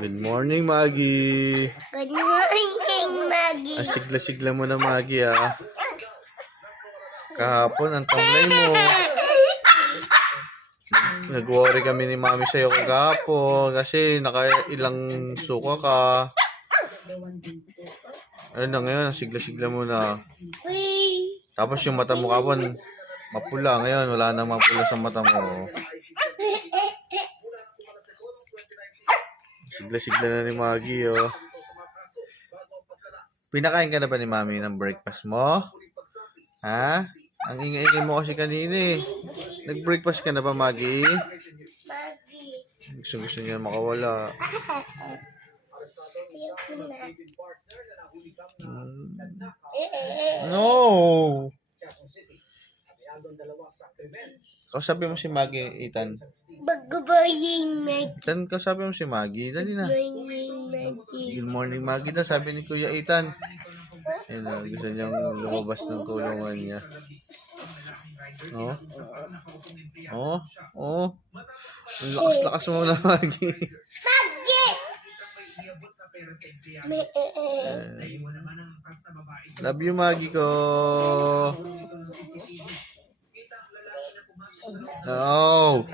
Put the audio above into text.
Good morning, Maggie. Good morning, Maggie. Sigla-sigla mo na, Maggie, ah. Kahapon, ang tamlay mo. Nag-worry kami ni Mami sa'yo kagapon kasi nakailang suka ka. Ayun na ngayon, sigla-sigla mo na. Tapos yung mata mo kapon, mapula. Ngayon, wala na mapula sa mata mo. Sigla-sigla na ni Maggie, oh. Pinakain ka na ba ni Mami ng breakfast mo? Ha? Ang ingay-ingay mo kasi kanina eh. Nag-breakfast ka na ba, Maggie? Gusto niya makawala. No! Kausapin mo si Maggie, Ethan. Ethan, kausapin mo si Maggie. Dali na. Good morning, Maggie. Na sabi ni Kuya Ethan. Yan na, gusto niyang lumabas ng kulungan niya. Oh? Oh? Oh? Ang lakas-lakas mo na, Maggie. Love you, Maggie ko. No.